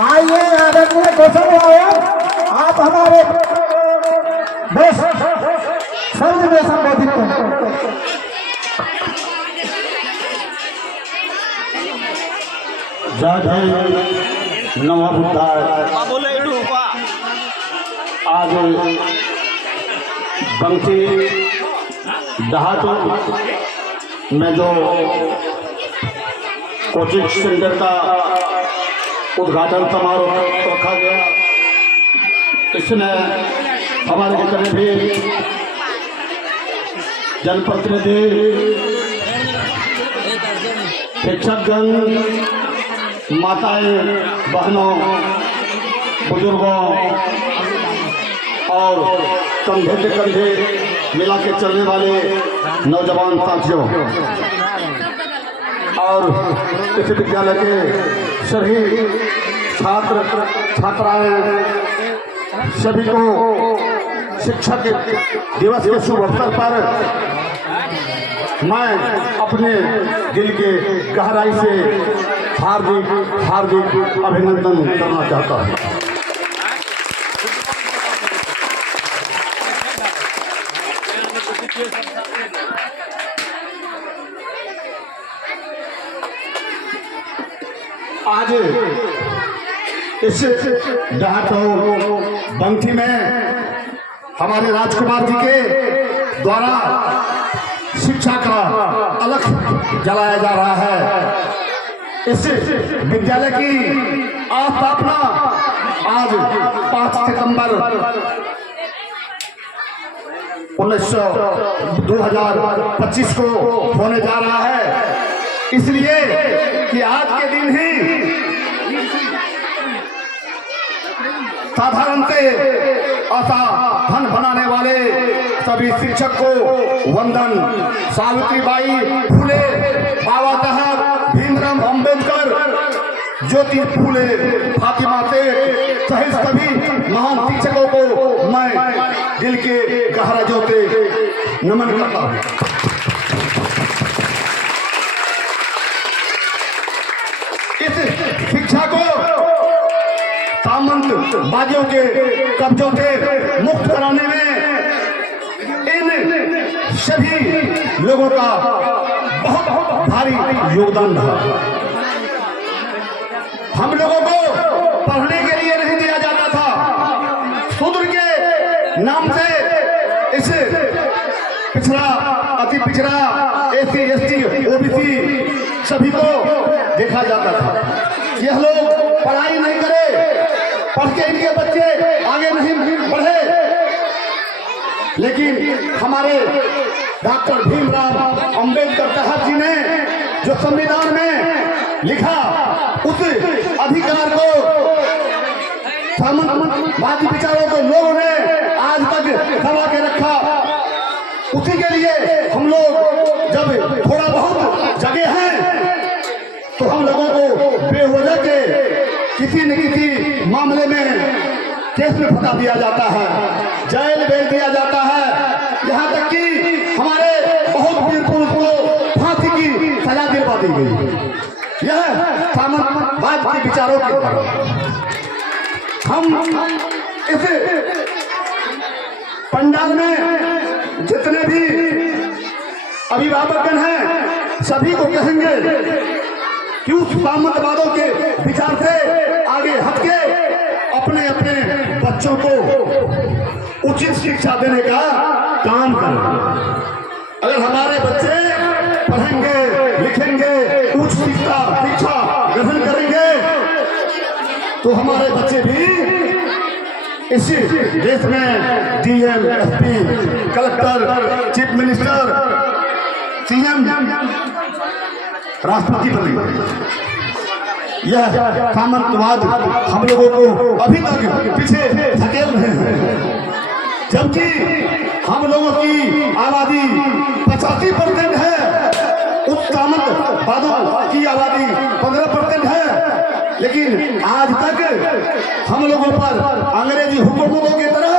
आइए आदरणीय घोषण आप हमारे देश शब्द में संबोधित करें। जय जय नमः बुद्धाय। आज बंसी दहातू में जो कोचिंग सेंटर का उद्घाटन समारोह रखा गया, इसमें हमारे जितने भी जनप्रतिनिधि, शिक्षकगण, माताएं, बहनों, बुजुर्गों और कंधे से कंधे मिला के चलने वाले नौजवान साथियों और इस विद्यालय के सभी छात्र छात्राएं, सभी को शिक्षक दिवस के शुभ अवसर पर मैं अपने दिल के गहराई से हार्दिक अभिनंदन करना चाहता हूँ। आज इस डहाटो बंथी में हमारे राजकुमार जी के द्वारा शिक्षा का अलख जलाया जा रहा है। इस विद्यालय की स्थापना आज 5 सितंबर 2025 को होने जा रहा है, इसलिए कि आज के दिन ही साधारणते असाधन बनाने वाले सभी शिक्षक को वंदन। सावित्रीबाई फुले, बाबा साहब भीमराव अंबेडकर, ज्योति फुले, फातिमा सेठ सहित सभी महान शिक्षकों को मैं दिल के गहराइयों से नमन करता हूँ। इस शिक्षा को सामंत बाजियों के कब्जों से मुक्त कराने में इन सभी लोगों का बहुत भारी योगदान रहा। हम लोगों को पढ़ने के लिए नहीं दिया जाता था। शूद्र के नाम से इस पिछड़ा, अति पिछड़ा, एससी, एसटी, ओबीसी सभी को देखा जाता था। यह लोग पढ़ाई नहीं करे, पढ़ के इनके बच्चे आगे नहीं बढ़े, लेकिन हमारे डॉक्टर भीमराव अंबेडकर साहब जी ने जो संविधान में लिखा, उस अधिकार को सामंतवादी विचारों को लोगों ने आज तक दबा के रखा। उसी के लिए हम लोग जब थोड़ा बहुत जगे हैं तो हम लोगों को बेवजह के किसी न किसी मामले में केस में फंसा दिया जाता है, जेल भेज दिया जाता है। यहाँ तक कि हमारे बहुत वीर पुरुष को फांसी की सजा दिलवा दी गई। यह सामंतवाद के विचारों के तरफ हम इस पंडाल में जितने भी अभिभावकगण हैं सभी को कहेंगे कि उस सामंतवादों के विचार से आगे हटके अपने अपने बच्चों को उचित शिक्षा देने का काम करें। अगर हमारे बच्चे पढ़ेंगे, लिखेंगे, उच्च शिक्षा ग्रहण करेंगे तो हमारे बच्चे भी इसी देश में DM, SP, collector, chief minister, CM, राष्ट्रपति बनेंगे। यह सामंतवाद हम लोगों को अभी तक पीछे धकेल रहे हैं, जबकि हम लोगों की आबादी 85% है, उस सामंतवादों की आबादी 15% है। लेकिन आज तक हम लोगों पर अंग्रेजी हुकूमतों की तरह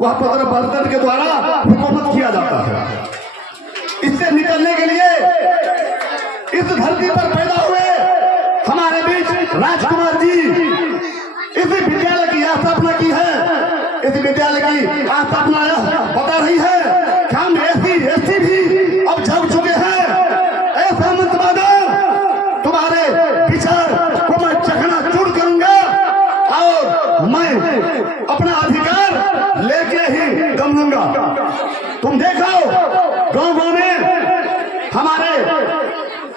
वह 15% के द्वारा हुकूमत किया जाता है। इससे निकलने के लिए इस इस धरती पर पैदा हुए हमारे बीच राजकुमार जी इस विद्यालय की स्थापना की है। इस विद्यालय की स्थापना बता रही है कि हम एससी भी अब जग चुके हैं। ऐसा मत मानो, तुम्हारे विचार को मैं चकनाचूर करूंगा और मैं अपना अधिकार लेके ही दम लूंगा। तुम देखो गांव गांव में हमारे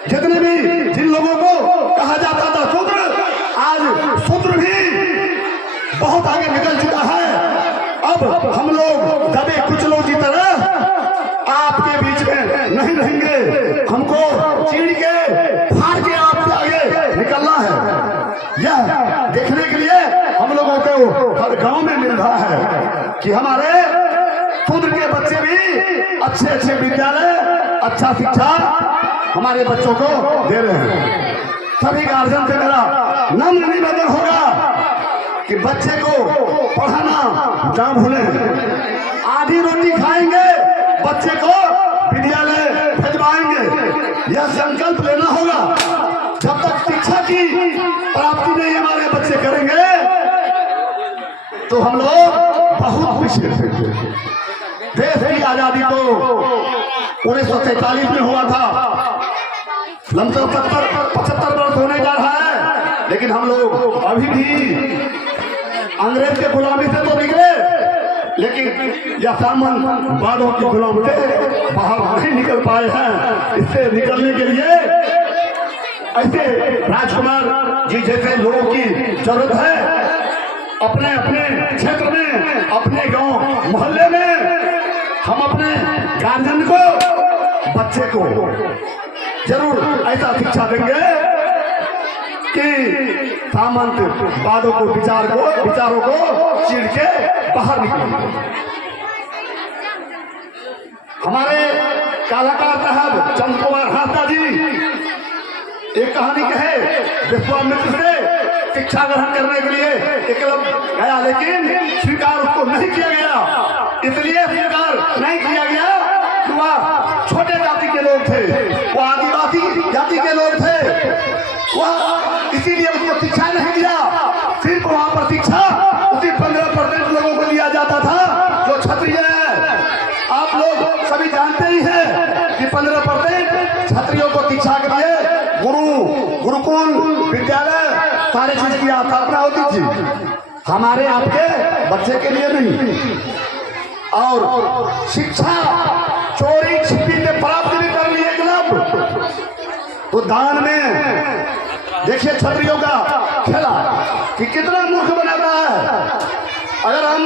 जितने भी जिन लोगों को कहा जाता था शूद्र, आज शूद्र भी बहुत आगे निकल चुका है। अब हम लोग दबे कुचलों की तरह आपके बीच में नहीं रहेंगे। हमको चीड़ के फाड़ के आपके आगे निकलना है। यह देखने के लिए हम लोगों को हर गांव में मिल रहा है कि हमारे शूद्र के बच्चे भी अच्छे अच्छे विद्यालय, अच्छा शिक्षा हमारे बच्चों को दे रहे हैं। सभी गार्जियन से मेरा नम्र निवेदन होगा कि बच्चे को पढ़ाना ना भूलें। आधी रोटी खाएंगे, बच्चे को विद्यालय भेजवाएंगे, यह संकल्प लेना होगा। जब तक शिक्षा की प्राप्ति नहीं हमारे बच्चे करेंगे तो हम लोग बहुत पीछे थे। देश की आजादी तो 1947 में हुआ था, लमसम 75 वर्ष होने जा रहा है, लेकिन हम लोग अभी भी अंग्रेज के गुलामी से तो निकले, लेकिन यह सामंतवादों की गुलामी से बाहर नहीं निकल पाए हैं। इससे निकलने के लिए ऐसे राजकुमार जी जैसे लोगों की जरूरत है। अपने अपने क्षेत्र में, अपने गांव मोहल्ले में हम अपने गार्जियन को, बच्चे को जरूर ऐसा शिक्षा देंगे कि सामंतवादों को विचारों को चीर के बाहर निकलेंगे। हमारे कलाकार साहब चंद्र कुमार हाथा जी एक कहानी कहे, विश्वामित्र से शिक्षा ग्रहण करने के लिए एकलव्य गया, लेकिन स्वीकार उसको नहीं किया गया। इसलिए स्वीकार नहीं किया गया कि वह छोटे जाति के लोग थे, वह आदिवासी जाति के लोग थे, वह इसीलिए उसको शिक्षा नहीं दिया। सिर्फ वहां पर शिक्षा उसी 15% लोगों को दिया जाता था जो क्षत्रिय है। आप लोग सभी जानते ही हैं कि 15% क्षत्रियों को शिक्षा के लिए गुरुकुल विद्यालय सारे चीज की स्थापना होती थी, हमारे आपके बच्चे के लिए नहीं। और शिक्षा चोरी छिपी से प्राप्त भी कर लिए एकलव्य, तो दान में देखिए क्षत्रियों का खेला कि कितना मूर्ख बना रहा है। अगर हम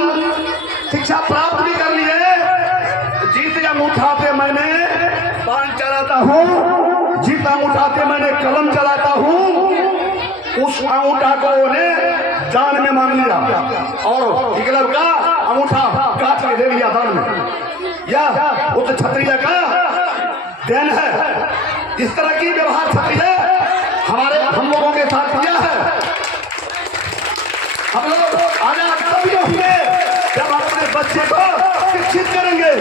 शिक्षा प्राप्त भी कर लिए, जीत अंगूठा पे मैंने बाण चलाता हूँ, जीत अंगूठा पे मैंने कलम चलाता हूँ, उस अंगूठा को उन्हें जान में मान लिया और एकलव्य का अंगूठा काट के दे दिया दान में। यह उस क्षत्रिय का देन है। इस तरह की व्यवहार क्षत्रिय हम लोगों के साथ किया है। हम लोग आजाद तभी होंगे जब हम अपने बच्चे को शिक्षित करेंगे।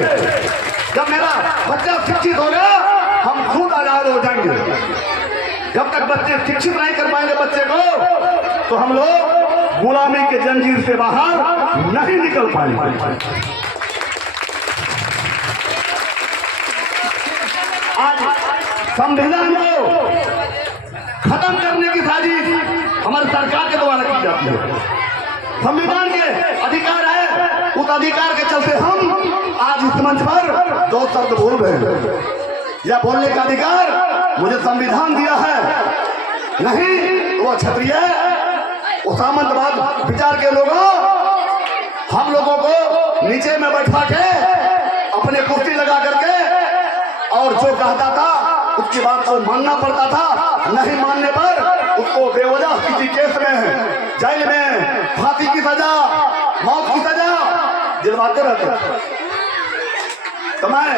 जब मेरा बच्चा शिक्षित होगा, हम खुद आजाद हो जाएंगे। जब तक बच्चे शिक्षित नहीं कर पाएंगे बच्चे को, तो हम लोग गुलामी के जंजीर से बाहर नहीं निकल पाएंगे। आज संविधान को खत्म करने की साजिश हमारी सरकार के द्वारा की जाती है। संविधान के अधिकार है, उस अधिकार के चलते हम आज इस मंच पर 2 शब्द बोल रहे हैं। यह बोलने का अधिकार मुझे संविधान दिया है, नहीं वो क्षत्रिय वो सामंतवाद विचार के लोगों हम लोगों को नीचे में बैठा के अपने कुर्सी लगा करके और जो कहता था उसकी बात को मानना पड़ता था। नहीं मानने पर उसको बेवजह किसी केस में, जेल में, फांसी की सजा, मौत की सजा दिलवाते रहते। तो मैं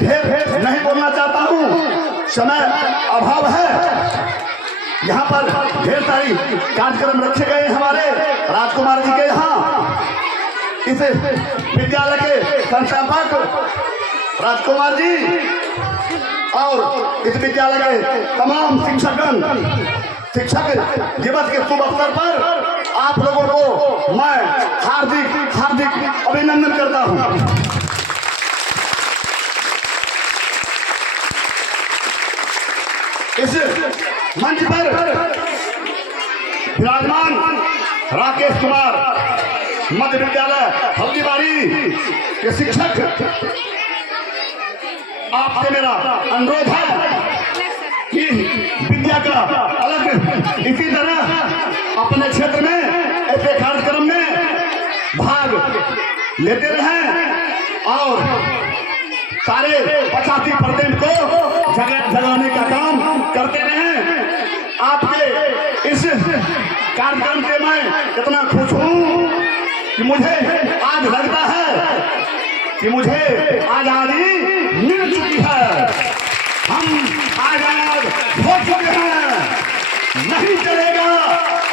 ढेर नहीं बोलना चाहता हूँ, समय अभाव है। यहाँ पर ढेर सारी कार्यक्रम रखे गए हमारे राजकुमार जी के यहाँ। इस विद्यालय के संस्थापक राजकुमार जी और इस विद्यालय के तमाम शिक्षक दिवस के शुभ अवसर पर आप लोगों को मैं हार्दिक अभिनंदन करता हूं। इस मंच पर विराजमान राकेश कुमार मध्य विद्यालय हल्दीबाड़ी के शिक्षक, आपसे मेरा अनुरोध है कि विद्या का अलग इसी तरह अपने क्षेत्र में ऐसे कार्यक्रम में भाग लेते रहें और सारे 85% को जगाने का काम करते रहें। आपके इस कार्यक्रम से मैं इतना खुश हूँ कि मुझे आज लगता है कि मुझे आजादी मिल चुकी है, हम आजाद हो चुके हैं। नहीं चलेगा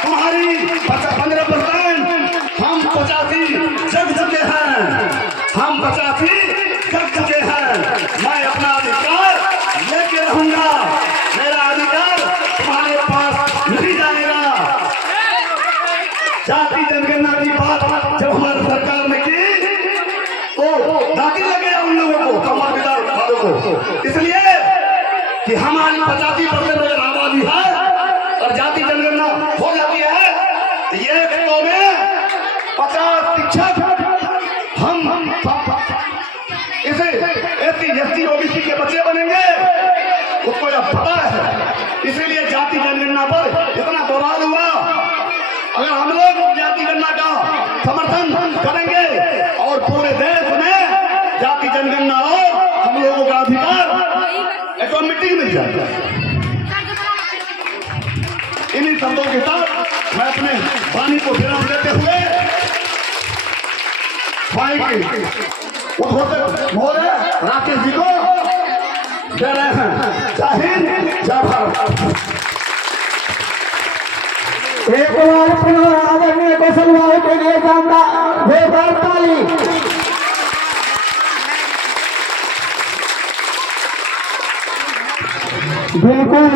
तुम्हारी 15%, हम 85 जग चुके हैं, हम 85 जग चुके हैं। मैं अपना अधिकार लेके रहूंगा, मेरा अधिकार तुम्हारे पास नहीं जाएगा। जाति जनगणना की बात जब हमारी सरकार ने की तो दागी लगे उन लोगों को, कमरदार वालों को, इसलिए कि हमारी 85% अगर आबादी है और जाति जनगणना हो जाती है तो ये तो में 50 शिक्षक हम इसे SC OBC के बच्चे बनेंगे, उसको यह पता है। इसीलिए जाति जनगणना पर इतना बवाल हुआ। अगर हम लोग जाति जनगणना का समर्थन करेंगे और पूरे देश में जाति जनगणना हो, हम लोगों का अधिकार ऑटोमेटिक मिल जाता है। इन्हीं शब्दों के साथ मैं अपने वाणी को विराम देते हुए महोदय राकेश जी को दे रहे हैं। जय हिंद, जय भारत। एक बार पुनः आदरणीय कौशल भाई के लिए जोरदार ताली। बिल्कुल